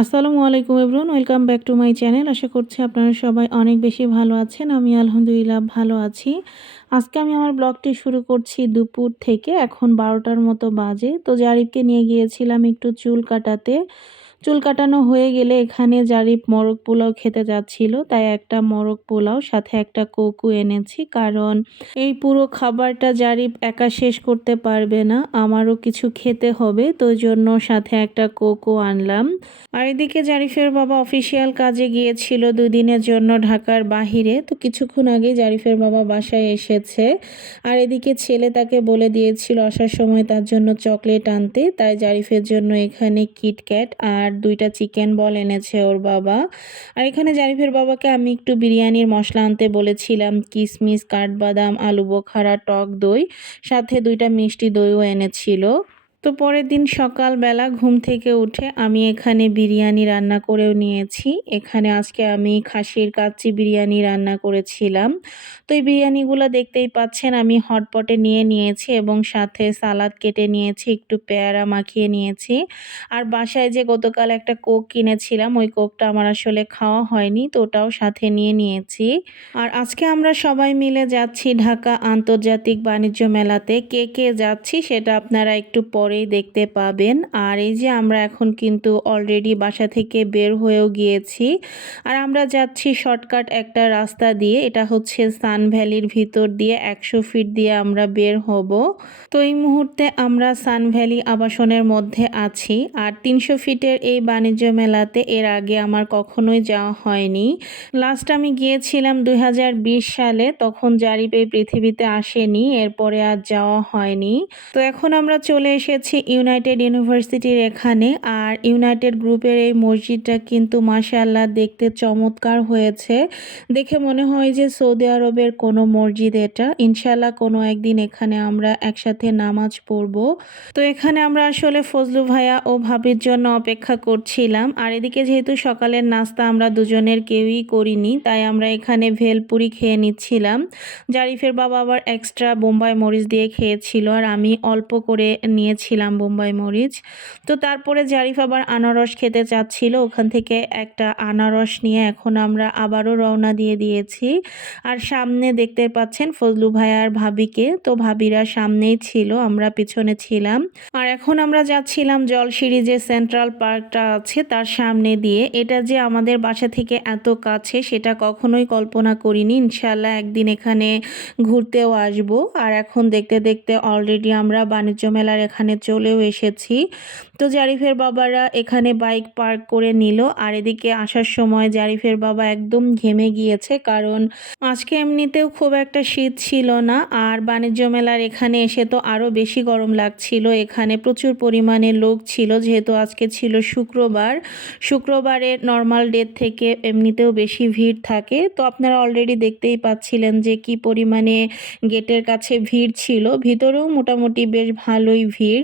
আসসালামু আলাইকুম everyone welcome back to my channel. আশা করছি আপনারা সবাই অনেক বেশি ভালো আছেন। আমি আলহামদুলিল্লাহ ভালো আছি। আজকে আমি আমার ব্লগটি শুরু করছি দুপুর থেকে, এখন বারোটার মতো বাজে। তো জারিফকে নিয়ে গিয়েছিলাম একটু চুল কাটাতে। চুল কাটানো হয়ে গেলে এখানে জারিফ মরক পোলাও খেতে যাচ্ছিল, তাই একটা মরক পোলাও, সাথে একটা কোকু এনেছি, কারণ এই পুরো খাবারটা জারিফ একা শেষ করতে পারবে না, আমারও কিছু খেতে হবে, তো জন্য সাথে একটা কোকো আনলাম। আর এদিকে জারিফের বাবা অফিসিয়াল কাজে গিয়েছিল দুদিনের জন্য ঢাকার বাহিরে, তো কিছুক্ষণ আগে জারিফের বাবা বাসায় এসেছে। আর এদিকে ছেলে তাকে বলে দিয়েছিল, আসার সময় তার জন্য চকলেট আনতে, তাই জারিফের জন্য এখানে কিটক্যাট আর দুইটা চিকেন বল এনেছে ওর বাবা। আর এখানে জারিফের বাবাকে আমি একটু বিরিয়ানির মশলা আনতে বলেছিলাম। কিশমিশ কাঠবাদাম, আলু বোখারা, টক দই, সাথে দুইটা মিষ্টি দইও এনেছিল। তো পরের দিন সকালবেলা ঘুম থেকে উঠে আমি এখানে বিরিয়ানি রান্না করেও নিয়েছি। এখানে আজকে আমি খাসির কাচ্চি বিরিয়ানি রান্না করেছিলাম। তো এই বিরিয়ানিগুলো দেখতেই পাচ্ছেন আমি হটপটে নিয়ে নিয়েছি এবং সাথে সালাদ কেটে নিয়েছি, একটু পেয়ারা মাখিয়ে নিয়েছি। আর বাসায় যে গতকাল একটা কোক কিনেছিলাম, ওই কোকটা আমার আসলে খাওয়া হয়নি, তো ওটাও সাথে নিয়ে নিয়েছি। আর আজকে আমরা সবাই মিলে যাচ্ছি ঢাকা আন্তর্জাতিক বাণিজ্য মেলাতে। কে কে যাচ্ছি সেটা আপনারা একটু পরে পরেই দেখতে পাবেন। আর এই যে আমরা এখন কিন্তু অলরেডি বাসা থেকে বের হয়েও গিয়েছি। আর আমরা যাচ্ছি শর্টকাট একটা রাস্তা দিয়ে। এটা হচ্ছে সান ভ্যালির ভিতর দিয়ে একশো ফিট দিয়ে আমরা বের হব। তো এই মুহূর্তে আমরা সান ভ্যালি আবাসনের মধ্যে আছি। আর তিনশো ফিটের এই বাণিজ্য মেলাতে এর আগে আমার কখনোই যাওয়া হয়নি। লাস্ট আমি গিয়েছিলাম দুই হাজার বিশ সালে। তখন জারিপ এই পৃথিবীতে আসেনি। এরপরে আর যাওয়া হয়নি। তো এখন আমরা চলে এসেছি যাচ্ছি ইউনাইটেড ইউনিভার্সিটির এখানে। আর ইউনাইটেড গ্রুপের এই মসজিদটা কিন্তু মাশাল্লাহ দেখতে চমৎকার হয়েছে। দেখে মনে হয় যে সৌদি আরবের কোনো মসজিদ এটা। ইনশাল্লাহ কোনো একদিন এখানে আমরা একসাথে নামাজ পড়ব। তো এখানে আমরা আসলে ফজলু ভাইয়া ও ভাবির জন্য অপেক্ষা করছিলাম। আর এদিকে যেহেতু সকালের নাস্তা আমরা দুজনের কেউই করিনি, তাই আমরা এখানে ভেলপুরি খেয়ে নিচ্ছিলাম। জারিফের বাবা আবার এক্সট্রা বোম্বাই মরিচ দিয়ে খেয়েছিল। আর আমি অল্প করে নিয়েছি খেয়েছিলাম বোম্বাই মরিচ। তো তারপরে জারিফ আবার আনারস খেতে চাচ্ছিল। ওখান থেকে একটা আনারস নিয়ে এখন আমরা আবারও রওনা দিয়ে দিয়েছি। আর সামনে দেখতে পাচ্ছেন ফজলু ভাই আর ভাবিকে। তো ভাবিরা সামনেই ছিল, আমরা পিছনে ছিলাম। আর এখন আমরা যাচ্ছিলাম জলসিঁড়ি যে সেন্ট্রাল পার্কটা আছে তার সামনে দিয়ে। এটা যে আমাদের বাসা থেকে এত কাছে, সেটা কখনোই কল্পনা করিনি। ইনশাল্লাহ একদিন এখানে ঘুরতেও আসব। আর এখন দেখতে দেখতে অলরেডি আমরা বাণিজ্য মেলার এখানে চলেও এসেছি। তো জারিফের বাবারা এখানে বাইক পার্ক করে নিল। আর এদিকে আসার সময় জারিফের বাবা একদম ঘেমে গিয়েছে কারণ আজকে এমনিতেও খুব একটা শীত ছিল না। আর বাণিজ্য মেলার এখানে এসে তো আরও বেশি গরম লাগছিল। এখানে প্রচুর পরিমাণে লোক ছিল, যেহেতু আজকে ছিল শুক্রবার। শুক্রবারের নর্মাল ডে থেকে এমনিতেও বেশি ভিড় থাকে। তো আপনারা অলরেডি দেখতেই পাচ্ছিলেন যে কি পরিমাণে গেটের কাছে ভিড় ছিল। ভিতরেও মোটামুটি বেশ ভালোই ভিড়।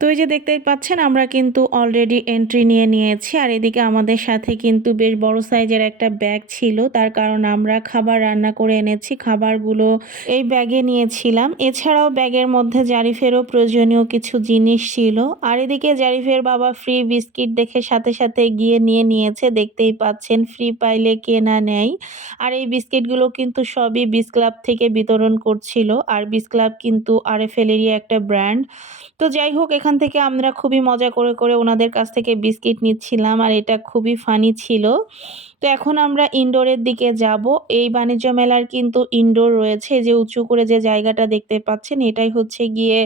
তো এই যে দেখতেই পাচ্ছেন, আমরা কিন্তু অলরেডি এন্ট্রি নিয়ে নিয়েছি। আর এদিকে আমাদের সাথে কিন্তু বেশ বড় সাইজের একটা ব্যাগ ছিল। তার কারণ আমরা খাবার রান্না করে এনেছি, খাবারগুলো এই ব্যাগে নিয়েছিলাম। এছাড়াও ব্যাগের মধ্যে জারিফেরও প্রয়োজনীয় কিছু জিনিস ছিল। আর এদিকে জারিফের বাবা ফ্রি বিস্কিট দেখে সাথে সাথে গিয়ে নিয়ে নিয়েছে। দেখতেই পাচ্ছেন ফ্রি পাইলে কেনা নেয় আর এই বিস্কিটগুলো কিন্তু সবই বিস ক্লাব থেকে বিতরণ করছিল। আর বিস ক্লাব কিন্তু আরএফএলেরই একটা ব্র্যান্ড তো যাই হোক, এখান থেকে আমরা খুবই মজা করে করে ওনাদের কাছ থেকে বিস্কিট নিচ্ছিলাম আর এটা খুবই ফানি ছিল। তো এখন আমরা ইনডোরের দিকে যাব। এই বাণিজ্য মেলার কিন্তু ইনডোর রয়েছে, যে উঁচু করে যে জায়গাটা দেখতে পাচ্ছেন, এটাই হচ্ছে গিয়ে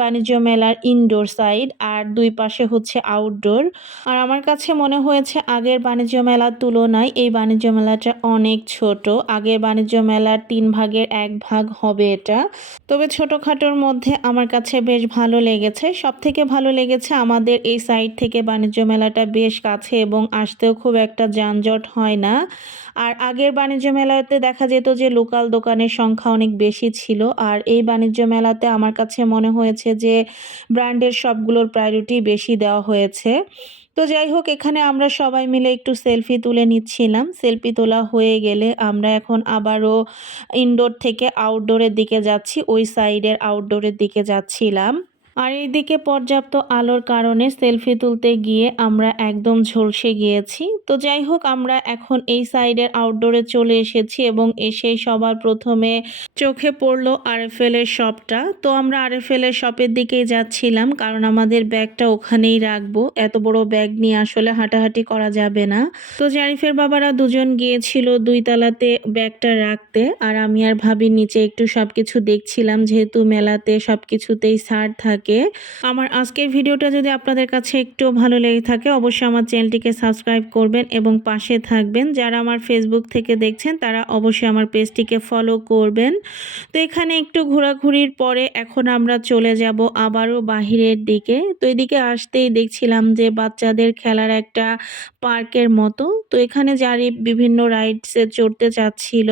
বাণিজ্য মেলার ইনডোর সাইড আর দুই পাশে হচ্ছে আউটডোর আর আমার কাছে মনে হয়েছে আগের বাণিজ্য মেলার তুলনায় এই বাণিজ্য মেলাটা অনেক ছোট। আগের বাণিজ্য মেলার তিন ভাগের এক ভাগ হবে এটা। তবে ছোটোখাটোর মধ্যে আমার কাছে বেশ ভালো লেগেছে। সব থেকে ভালো লেগেছে আমাদের এই সাইড থেকে বাণিজ্য মেলাটা বেশ কাছে এবং আসতেও খুব একটা যানজট হয় না। আর আগের বাণিজ্য মেলাতে দেখা যেত যে লোকাল দোকানের সংখ্যা অনেক বেশি ছিল। আর এই বাণিজ্য মেলাতে আমার কাছে মনে হয়েছে যে ব্র্যান্ডের সবগুলোর প্রায়োরিটি বেশি দেওয়া হয়েছে। তো যাই হোক, এখানে আমরা সবাই মিলে একটু সেলফি তুলে নিচ্ছিলাম। সেলফি তোলা হয়ে গেলে আমরা এখন আবারও ইনডোর থেকে আউটডোরের দিকে যাচ্ছি, ওই সাইডের আউটডোরের দিকে যাচ্ছিলাম। আর এইদিকে পর্যাপ্ত আলোর কারণে সেলফি তুলতে গিয়ে আমরা একদম ঝলসে গিয়েছি। তো যাই হোক, আমরা এখন এই সাইডের আউটডোরে চলে এসেছি এবং এসে সবার প্রথমে চোখে পড়ল আরএফএল এর শপটা তো আমরা আরএফএল এর শপের দিকেই যাচ্ছিলাম, কারণ আমাদের ব্যাগটা ওখানেই রাখব। এত বড় ব্যাগ নিয়ে আসলে হাঁটাহাঁটি করা যাবে না। তো জারিফের বাবারা দুজন গিয়েছিল দুই তলাতে ব্যাগটা রাখতে, আর আমি আর ভাবির নিচে একটু সবকিছু দেখছিলাম, যেহেতু মেলাতে সবকিছুতেই ছাড় থাকে। আমার আজকের ভিডিওটা যদি আপনাদের কাছে একটু ভালো লেগে থাকে, অবশ্যই আমার চ্যানেলটিকে সাবস্ক্রাইব করবেন এবং পাশে থাকবেন। যারা আমার ফেসবুক থেকে দেখছেন, তারা অবশ্যই আমার পেজটিকে ফলো করবেন। তো এখানে একটু ঘোরাঘুরির পরে এখন আমরা চলে যাব আবারও বাহিরের দিকে। তো এদিকে আসতেই দেখছিলাম যে বাচ্চাদের খেলার একটা পার্কের মতো। তো এখানে যারি বিভিন্ন রাইডসে চড়তে চাচ্ছিল।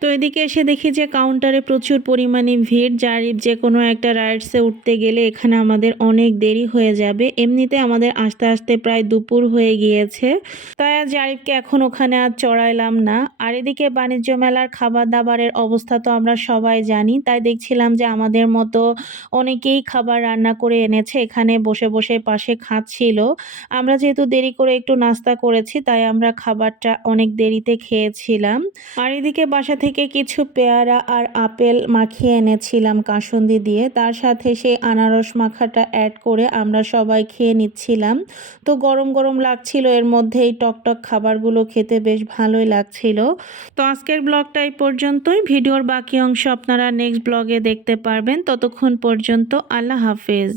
তো এদিকে এসে দেখি যে কাউন্টারে প্রচুর পরিমাণে ভিড়। জারিফ যে কোনো একটা রাইডসে উঠতে গেলে এখানে আমাদের অনেক দেরি হয়ে যাবে। এমনিতে আমাদের আস্তে আস্তে প্রায় দুপুর হয়ে গিয়েছে। তাই আর জারিফকে এখন ওখানে আর চড়াইলাম না। আর এদিকে বাণিজ্য মেলার খাবার দাবারের অবস্থা তো আমরা সবাই জানি। তাই দেখছিলাম যে আমাদের মতো অনেকেই খাবার রান্না করে এনেছে। এখানে বসে বসে পাশে খাচ্ছিল আমরা যেহেতু দেরি করে একটু নাস্তা করেছি, তাই আমরা খাবারটা অনেক দেরিতে খেয়েছিলাম। আর এদিকে বাসা থেকে কিছু পেয়ারা আর আপেল মাখিয়ে এনেছিলাম কাসন্দি দিয়ে। তার সাথে সেই আনারস মাখাটা অ্যাড করে আমরা সবাই খেয়ে নিচ্ছিলাম। তো গরম গরম লাগছিল, এর মধ্যে এই টকটক খাবারগুলো খেতে বেশ ভালোই লাগছিল। তো আজকের ব্লগটা এই পর্যন্তই। ভিডিওর বাকি অংশ আপনারা নেক্সট ব্লগে দেখতে পারবেন। ততক্ষণ পর্যন্ত আল্লাহ হাফেজ।